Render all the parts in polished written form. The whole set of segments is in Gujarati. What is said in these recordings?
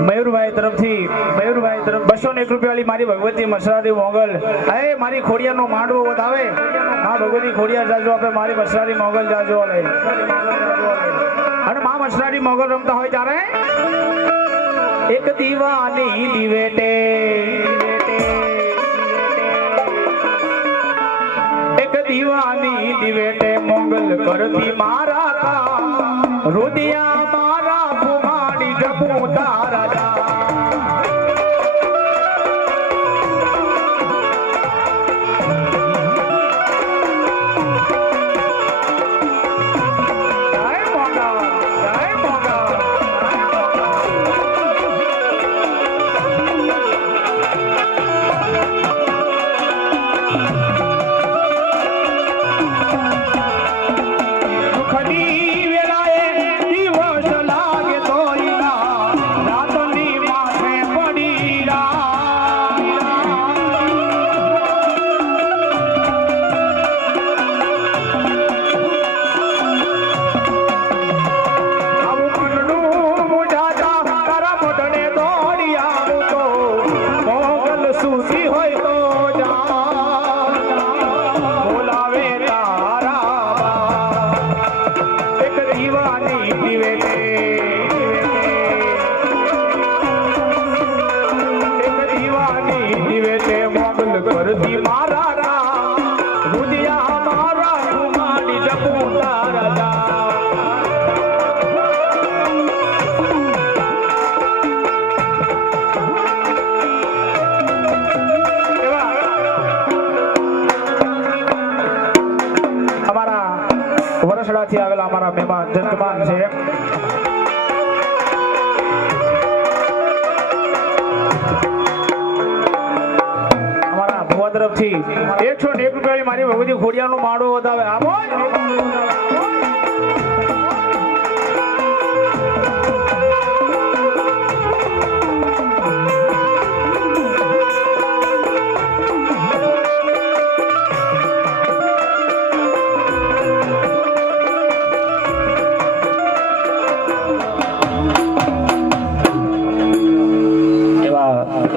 મયુરભાઈ તરફથી 201 રૂપિયા વાળી મારી ભગવતી મસરારી મોગલ હે મારી ખોડિયાનો માંડવો વધાવે હા ભગવતી ખોડિયાર જાજો આપણે મારી મસરારી મોગલ જાજો લે અને માં મસરારી મોગલ રમતા હોય ત્યારે એક દીવાની દિવેટે એક દીવાની દિવેટે મોગલ કરતી મારા કા રુદિયા મારા કુમાડી જપુ તારા વરસડાથી આવેલા અમારા મહેમાન જજમાન છે અમારા ભુવા તરફથી 101 રૂપિયાની મારી ભગવતી ખોડિયાનો માળો વધાવે આવો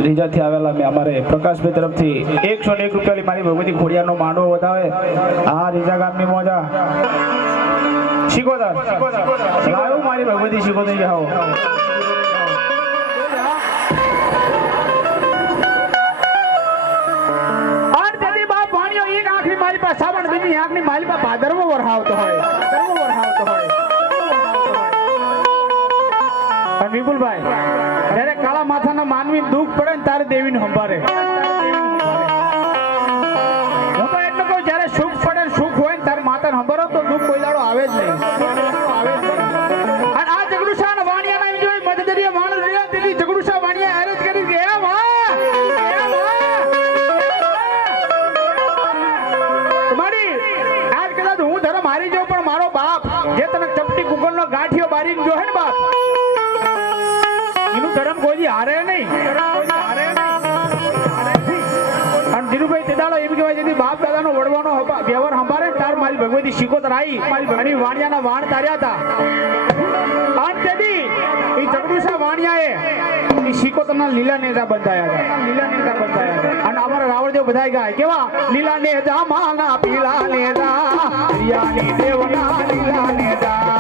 રીજાથી આવેલા મેં અમારે પ્રકાશભાઈ તરફથી 101 રૂપિયાની મારી ભગવતી ખોડિયાનો માંડવો વધાવે આ રીજા ગામની મોજા શીખોદર લાવો મારી ભગવતી શીખોદર જાઓ અને તેની બાપ વાણીઓ એક આંખની મારી પાસે સાવણ બીજી આંખની મારી પાસે ભાદરવો વરહાવતો હોય અને વિપુલભાઈ જ્યારે કાળા માથાના માનવી દુઃખ પડે ને તારે દેવીને સંભાળે હું તો એટલું કહું જ્યારે સુખ પડે સુખ હોય ને તારે માતાને સંભાળો તો દુઃખ કોઈ દાડો આવે જ નહીં અને આ જગડુસા વાણિયાના એમ જોઈ મધદરિયા માણસ રહ્યા તેથી જગડુસા વાણિયા હેરેજ કરી કે એ મારી આજ કદાચ હું ધર્મ હારી જાઉં પણ મારો બાપ જે તને ચપટી કુકરનો ગાંઠિયો બારી જો હે ને બાપ ધર્મ કોઈ હારે નહીં અને ધીરુભાઈ તેદાળો એમ કહેવાય છે બાપ દાદાનો વડવાનો વ્યવહાર સંભાળે તાર મારી ભગવતી શીખોતર આવી મારી વાણિયાના વાણ તાર્યા હતા અને તેથી એ જગદુસા વાણિયાએ એ શીખોતરના લીલા નેતા બંધાયા હતા અને અમારા રાવળ દેવ બધાય ગાય કેવા લીલા ને જામાના પીલા ને દા દરિયાની દેવના લીલા ને દા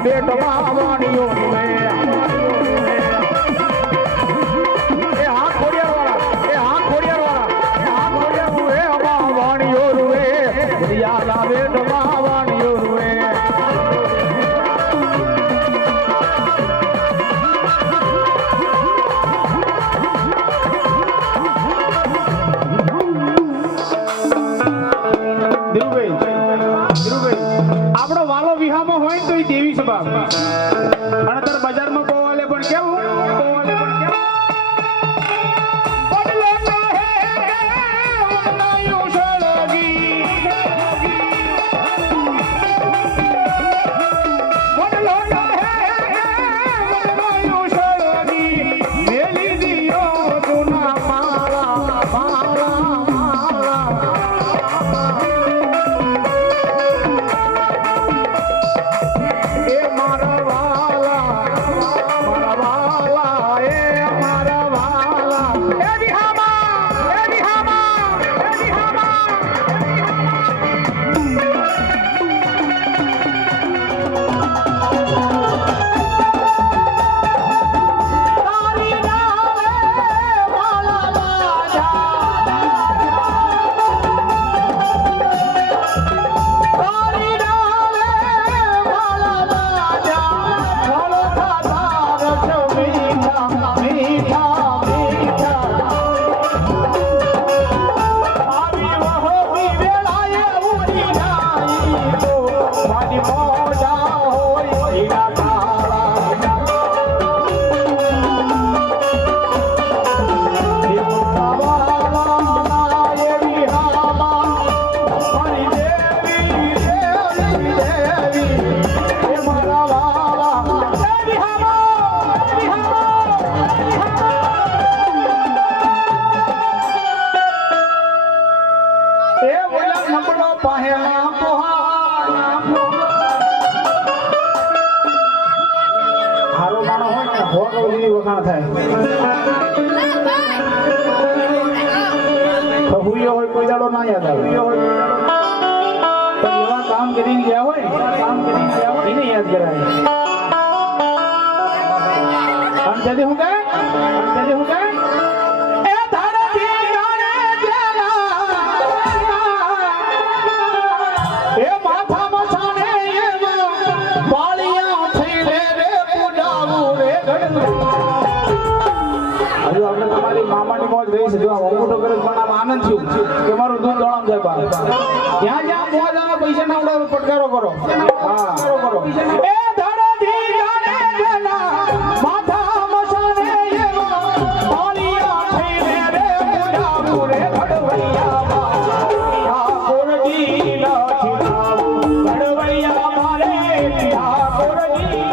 બેટમાં વાણીઓ આપણો વાલો વિહામાં હોય તો દેવી સભા અને અત્યારે બજારમાં બોવાલે પણ કેવું વખાણ થાય હોય કોઈ દાડો ના યાદ આવે એવા કામ કરીને ગયા હોય એને યાદ કરાય અંજલિ હું કહે મામાની મોજ રહી છે જો મોટો કરે પણ આનંદ થયો કે મારું દૂધ દોડામ જાય બા જ્યાં જ્યાં મોજ અને પૈસા ના ઉડાવો પટકારો કરો હા કરો એ ધરતી જાણે જેના માથા મસાને એવા પાલિયા થઈને રે મુડાવું રે ઘડવૈયા આ કોરડી નથી ઘડવૈયા મારે આ કોરડી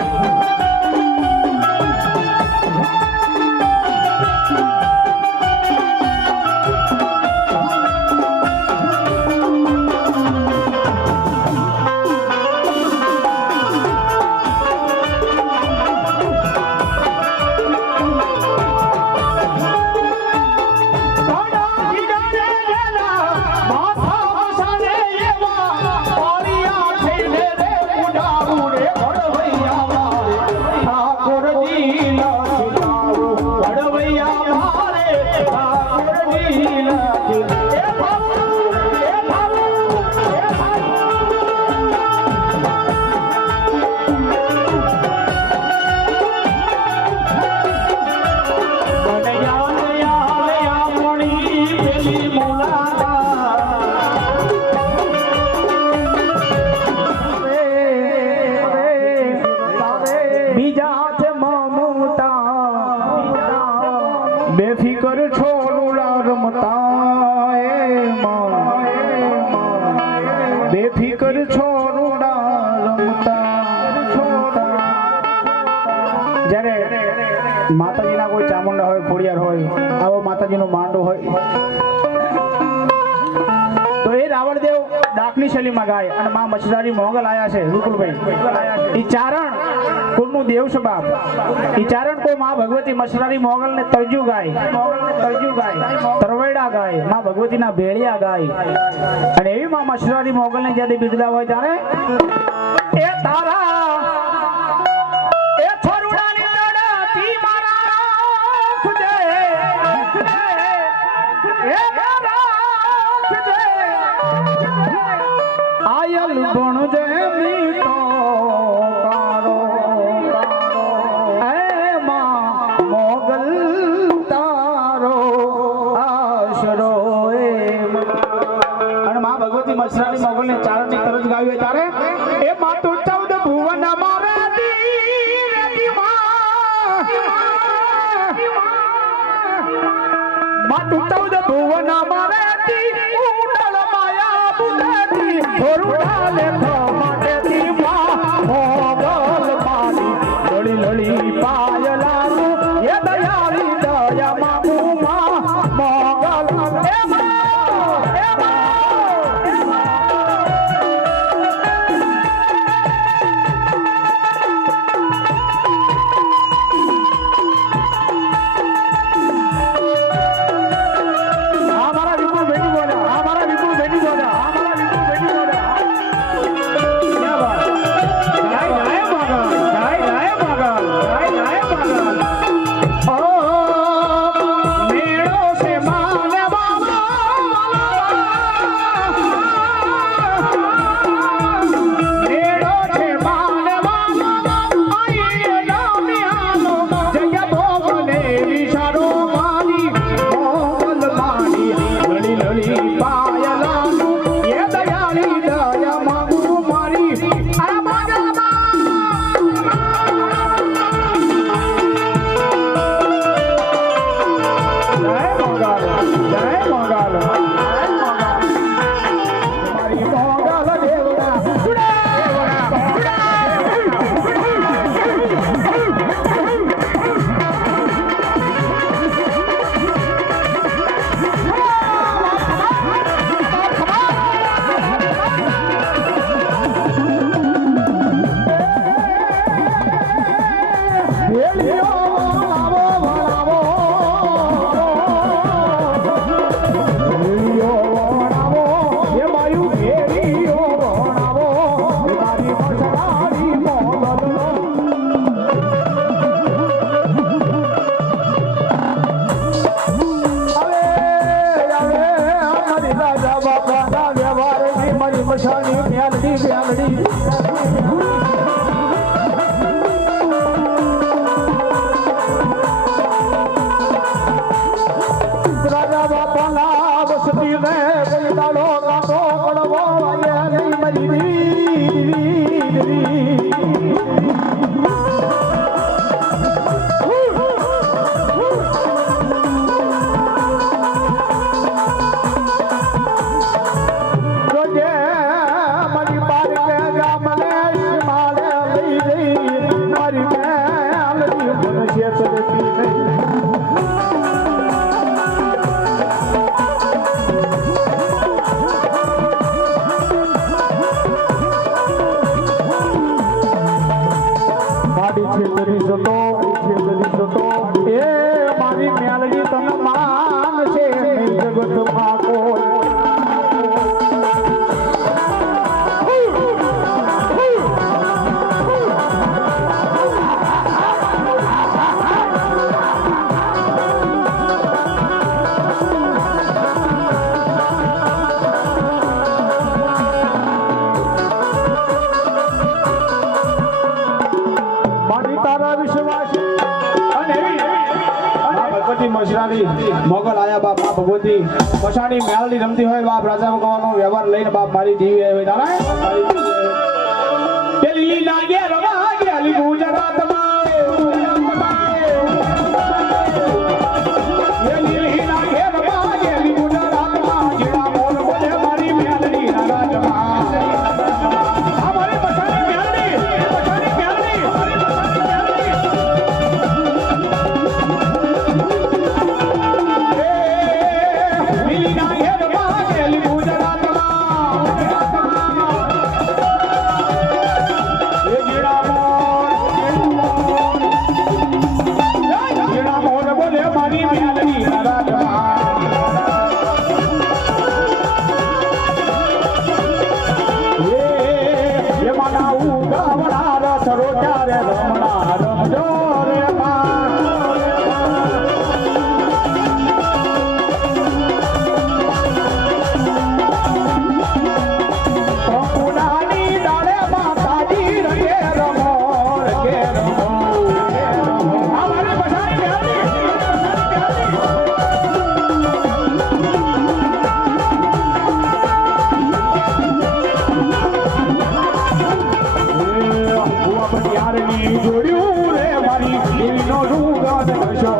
બેફિકર છોરુડા રમતા બેફિકર છોરુડા રમતા જ્યારે માતાજીના કોઈ ચામુંડા હોય ખોડિયાર હોય આવો માતાજીનો માંડો હોય તો એ રાવણદેવ ડાકની શૈલીમાં ગાય અને માં મચરારી મોગલ આયા છે વિપુલભાઈ ઈ ચારણ કુળનું દેવ છે બાપ ઈ ચારણ કો માં ભગવતી મચરારી મોગલ ને તરજુ ગાય તરવૈડા ગાય માં ભગવતીના ભેળિયા ગાય અને એવી માં મચરારી મોગલ ને જ્યારે બિરદા હોય ત્યારે એ તારા બણ જે મીઠો કારો એ માં મોગલ તારો આશરો અને માં ભગવતી મચરાની મોગલ ને ચારણની તરજ ગાવી ત્યારે એ માં તું 14 ભુવન મારે માં તું 14 ભુવન મારે ઉડળ માયા બુલેતી થોરુડા લેખો માટેથી માં મોગલ મારી લડી લડી પાયલાનું એ દયાળી દયા માંગુ માં મોગલ મોગલ આયા બાપ માં ભગવતી પછાડી મેલડી રમતી હોય બાપ રાજા ભગવાનનો વ્યવહાર લઈને બાપ મારી જીવી આવે તારા પેલી લાગે રવા ગયા ગુજરાતમાં નો રૂગન કશો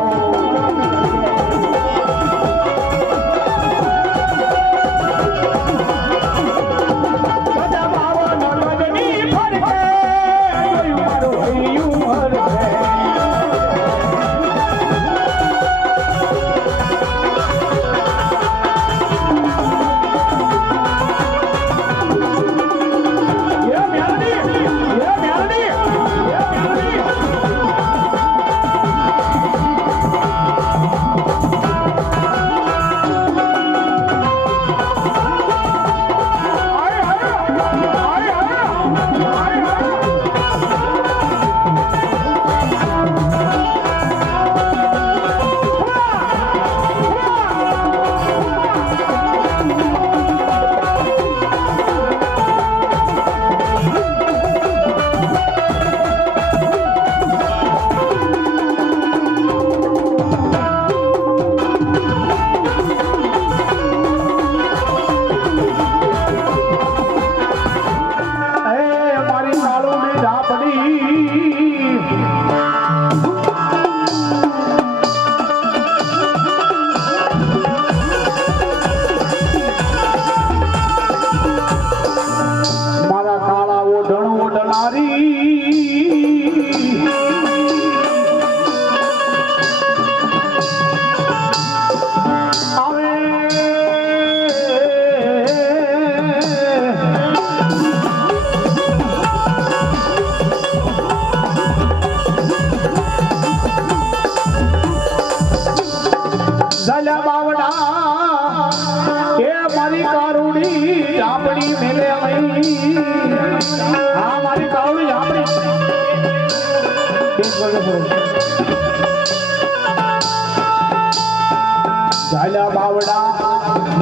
ઝાલા બાવડા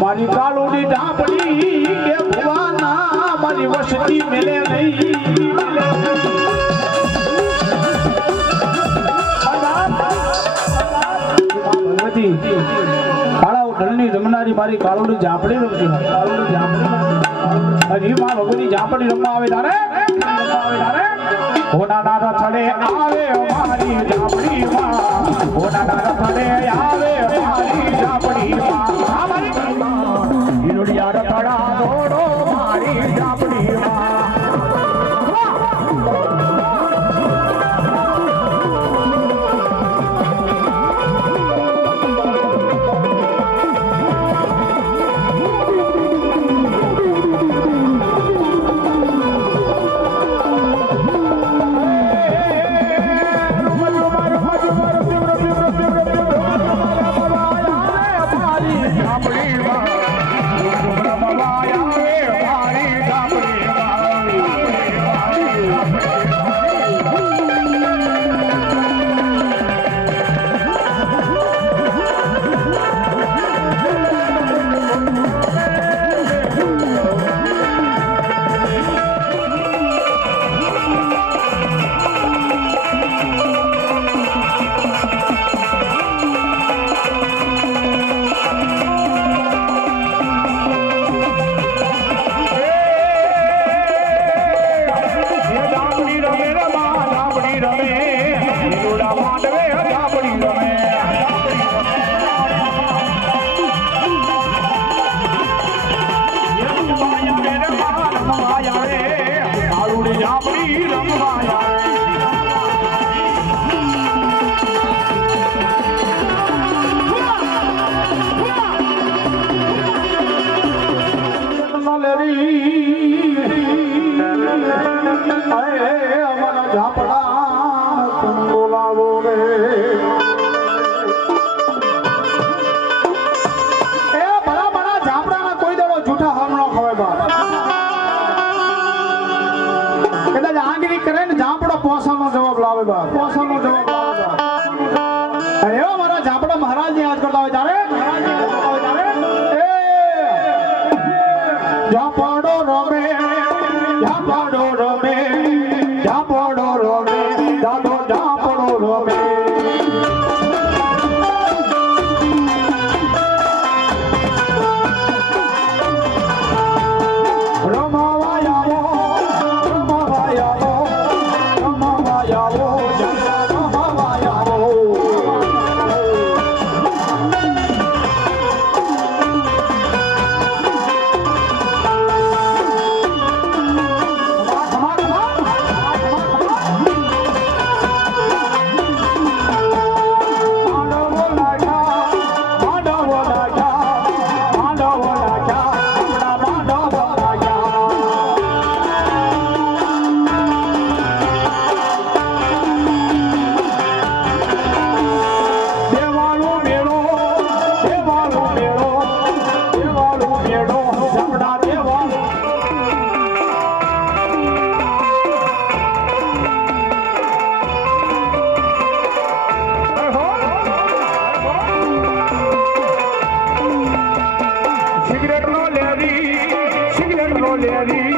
મારી કાળુડી ઢાપડી કે ભુવાના મારી વસતી મેલે નહીં કાળા ઢળની રમનારી મારી કાળુડી ઝાપડી રમતી કાળુડી ઝાપડી હરી માં ભગવતી ઝાપડી રમવા આવે તારે હોના ના રથડે આવે અમારી ઝાપડી માં હોના ના રથડે આવે અમારી ઝાપડી માં અમારી ઈરુડિયા રથડા દોડો મારી ઝાપડી માં લેરી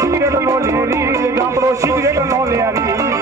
સિગરેટ નો લેરી ગામડો સિગરેટ નો લેરી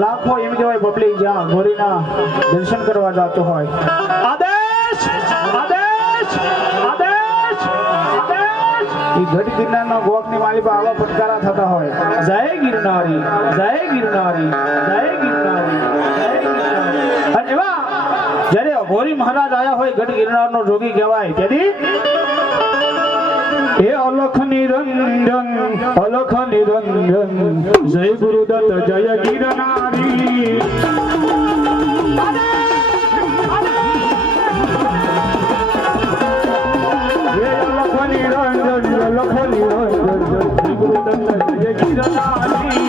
લાખો એમ કહેવાય પબ્લિક જ્યાં ગોરીના દર્શન કરવા જતો હોય આદેશ આદેશ આદેશ આદેશ એ ગઢ ગિરનારના ગોખની માલિકા આવા ફટકારા થતા હોય જય ગિરનારી જય ગિરનારી જય ગિરનારી જય ગિરનારી અને એવા જ્યારે ગોરી મહારાજ આયા હોય ગઢ ગિરનારનો જોગી કહેવાય તેથી हे अलख निरंजन जय गुरुदत्त जय गिरनारी हे अलख निरंजन जय गुरुदत्त जय गिरनारी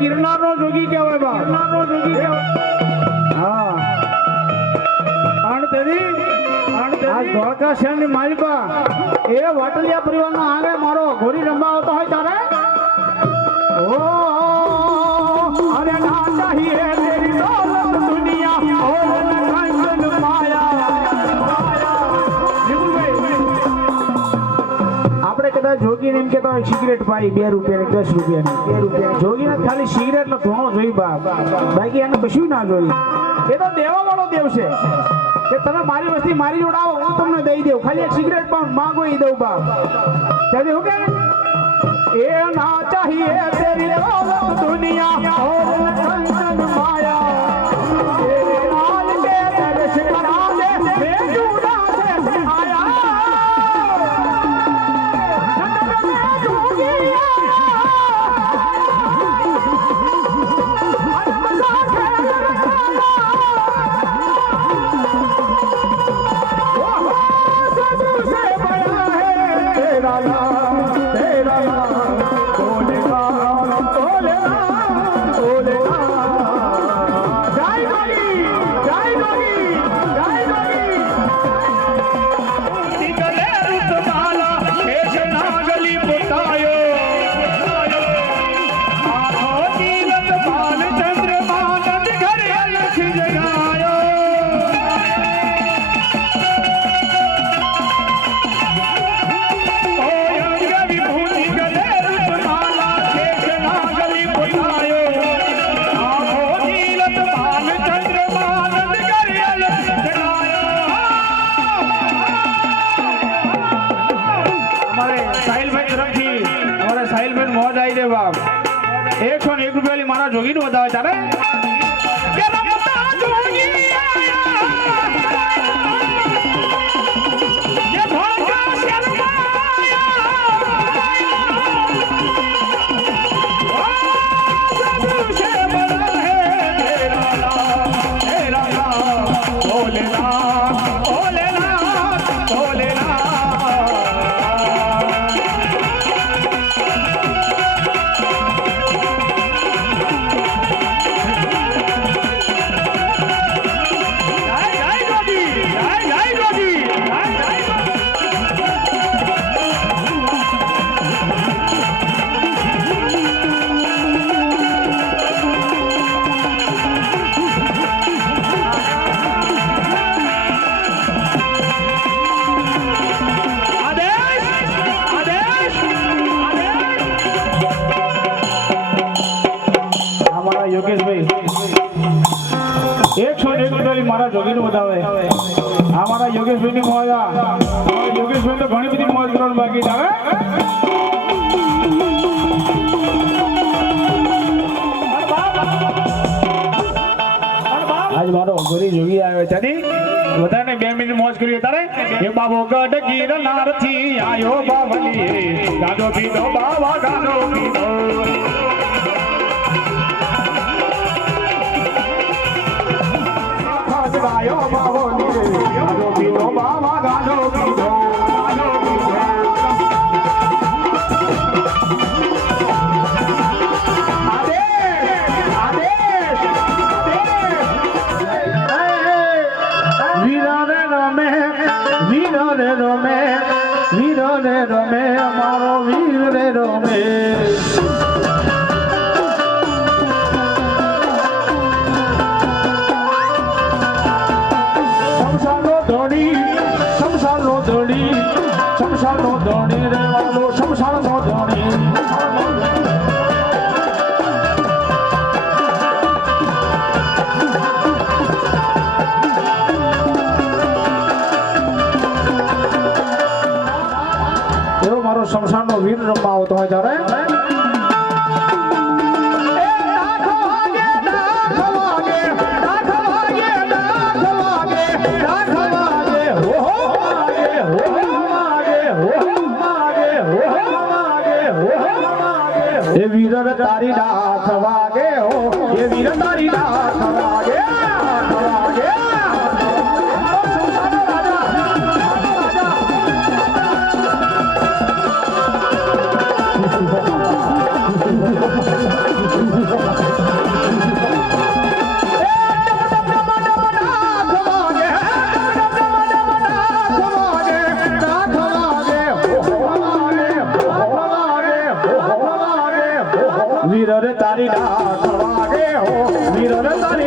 गिरनारो जोगी कहेवाय बा गिरनारो जोगी हां आण तेरी आज દ્વારકા શહેરની માલિકા એ વાટલિયા પરિવારના આંગણે મારો ઘોડી રંબા આવતો હોય તારે ઓ અરે ના ચાહીએ તેરી દોલત દુનિયા ઓ કંચન માયા આપણે કદાચ જોગીને એમ કહેતા હોય સિગરેટ ભાઈ 2 રૂપિયા 10 રૂપિયાની 2 રૂપિયા જોગીને ખાલી સિગરેટ નો ધોણો જોઈ બાકી એને કશું ના જોયું એ તો દેવા વાળો દેવ છે કે તમે મારી વસ્તી મારી જોડે આવો હું તમને દઈ દઉં ખાલી એક સિગરેટ પણ માંગો એ દઉં બાપ ત્યારે હું કે એ ના ચાહીએ તેરી દોલત દુનિયા ઓર કંચન માયા તેરે લાલ કે દર્શ કરા દે બેજુડા દે આયા तेरा અરે બાપ 101 રૂપિયાની મારા જોગીનું વધાવે તારે કે રમતા જોગી આયા કે ભાગા યોગેશભાઈ 101 રૂપિયાની મારા જોગીનું વધાવે આ મારા યોગેશભાઈની મોજ યોગેશભાઈ તો ઘણી બધી મોજ કરવાનું બાકી છે હવે આજ મારો ગોરી જોગી આવ્યો છે બધાને 2 મિનિટ મોજ કરી તારે એ બાબો ગઢ ગીરનાર થી આયો બાવલી ગાડો પીધો બાવા ગાડો પીધો આયો બાવલી ગાડો પીધો બાવા ગાડો પીધો વીર રે રમે અમારો વીર રે રમે શમશાનો ધણી રે વાલો શમશાનો ધણી મારો શમશાનનો વીર રમવા આવતો હોય ત્યારે એ વીર તારી ડાખ વાગે હો એ વીર તારી ડાખ વાગે વીર તારી ડાક વાગે હો વીર તારી